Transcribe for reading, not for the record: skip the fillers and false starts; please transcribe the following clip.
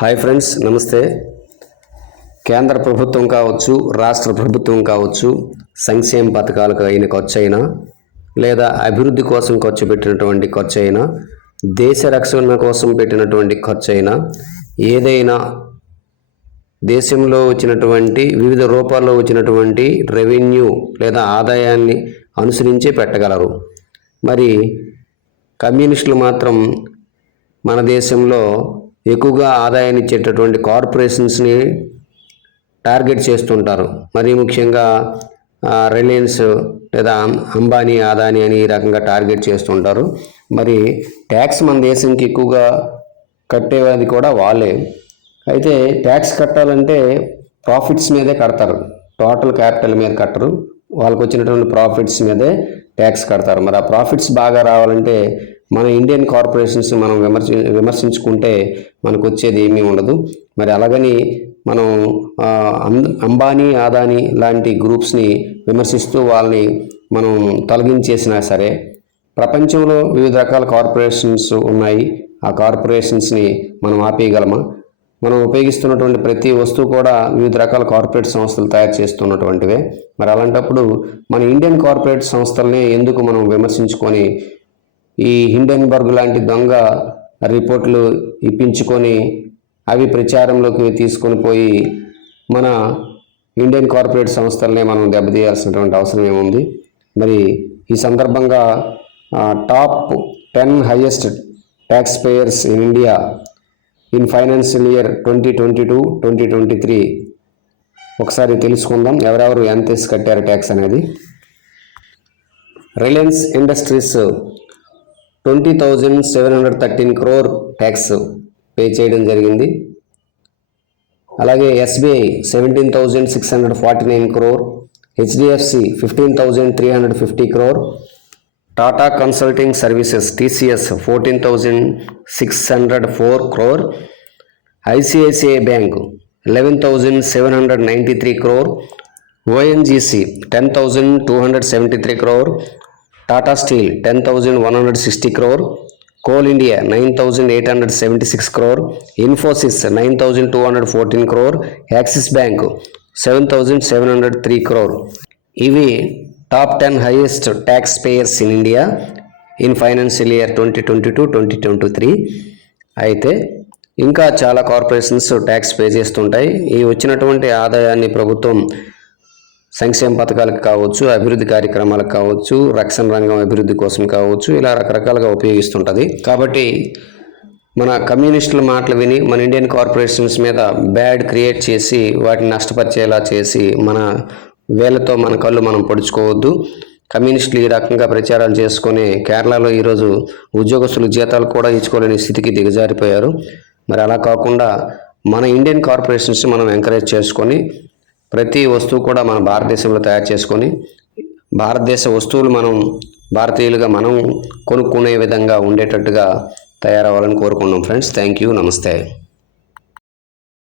Hi friends, నమస్తే. కేంద్ర ప్రభుత్వం కావచ్చు, రాష్ట్ర ప్రభుత్వం కావచ్చు, సంక్షేమ పథకాలకు అయిన ఖర్చు అయినా లేదా అభివృద్ధి కోసం ఖర్చు పెట్టినటువంటి ఖర్చు అయినా, దేశ రక్షణ కోసం పెట్టినటువంటి ఖర్చు అయినా, ఏదైనా దేశంలో వచ్చినటువంటి వివిధ రూపాల్లో వచ్చినటువంటి రెవెన్యూ లేదా ఆదాయాన్ని అనుసరించే పెట్టగలరు. మరి కమ్యూనిస్టులు మాత్రం మన దేశంలో ఎక్కువగా ఆదాయాన్ని ఇచ్చేటటువంటి కార్పొరేషన్స్ని టార్గెట్ చేస్తుంటారు. మరీ ముఖ్యంగా రిలయన్స్ లేదా అంబానీ, అదానీ అని ఈ రకంగా టార్గెట్ చేస్తుంటారు. మరి ట్యాక్స్ మన దేశంకి ఎక్కువగా కట్టేది కూడా వాళ్ళే. అయితే ట్యాక్స్ కట్టాలంటే ప్రాఫిట్స్ మీదే కడతారు, టోటల్ క్యాపిటల్ మీద కట్టరు. వాళ్ళకు వచ్చినటువంటి ప్రాఫిట్స్ మీదే ట్యాక్స్ కడతారు. మరి ఆ ప్రాఫిట్స్ బాగా రావాలంటే మన ఇండియన్ కార్పొరేషన్స్ మనం విమర్శించుకుంటే మనకు వచ్చేది ఏమీ ఉండదు. మరి అలాగని మనం అంబానీ, అదానీ లాంటి గ్రూప్స్ని విమర్శిస్తూ వాళ్ళని మనం తొలగించేసినా సరే, ప్రపంచంలో వివిధ రకాల కార్పొరేషన్స్ ఉన్నాయి. ఆ కార్పొరేషన్స్ని మనం ఆపేయగలమా? మనం ఉపయోగిస్తున్నటువంటి ప్రతి వస్తువు కూడా వివిధ రకాల కార్పొరేట్ సంస్థలు తయారు చేస్తున్నటువంటివే. మరి అలాంటప్పుడు మన ఇండియన్ కార్పొరేట్ సంస్థల్ని ఎందుకు మనం విమర్శించుకొని ఈ హిండెన్బర్గ్ లాంటి దొంగ రిపోర్ట్లు ఇప్పించుకొని అవి ప్రచారంలోకి తీసుకొని పోయి మన ఇండియన్ కార్పొరేట్ సంస్థలనే మనం దెబ్బతీయాల్సినటువంటి అవసరం ఏముంది? మరి ఈ సందర్భంగా top 10 highest tax payers in India in financial year 2022-2023 ఒకసారి తెలుసుకుందాం, ఎవరెవరు ఎంత కట్టారు ట్యాక్స్ అనేది. Reliance Industries 20,713 crore tax pay చేయడం జరిగింది. అలాగే SBI 17,649 crore, HDFC 15,350 crore, Tata Consulting Services TCS 14,604 crore, ICICI Bank 11,793 crore, ONGC 10,273 crore, Tata Steel 10,160 crore, Coal India 9,876 crore, Infosys 9,214 crore, Axis Bank 7,703 crore. ఇవి top 10 highest tax payers in India in financial year 2022-2023. అయితే ఇంకా చాలా కార్పొరేషన్స్ ట్యాక్స్ పే చేస్తుంటాయి. ఈ వచ్చినటువంటి ఆదాయాన్ని ప్రభుత్వం సంక్షేమ పథకాలకు కావచ్చు, అభివృద్ధి కార్యక్రమాలకు కావచ్చు, రక్షణ రంగం అభివృద్ధి కోసం కావచ్చు, ఇలా రకరకాలుగా ఉపయోగిస్తుంటుంది. కాబట్టి మన కమ్యూనిస్టుల మాటలు విని మన ఇండియన్ కార్పొరేషన్స్ మీద బ్యాడ్ క్రియేట్ చేసి వాటిని నష్టపరిచేలా చేసి మన వేళ్లతో మన కళ్ళు మనం పొడుచుకోవద్దు. కమ్యూనిస్టులు ఈ రకంగా ప్రచారాలు చేసుకొని కేరళలో ఈరోజు ఉద్యోగస్తులు జీతాలు కూడా ఇచ్చుకోలేని స్థితికి దిగజారిపోయారు. మరి అలా కాకుండా మన ఇండియన్ కార్పొరేషన్స్ మనం ఎంకరేజ్ చేసుకొని ప్రతి వస్తువు కూడా మన భారతదేశంలో తయారు చేసుకొని భారతదేశ వస్తువులు మనం భారతీయులుగా మనం కొనుక్కునే విధంగా ఉండేటట్టుగా తయారవ్వాలని కోరుకున్నాం. ఫ్రెండ్స్, థ్యాంక్ యూ, నమస్తే.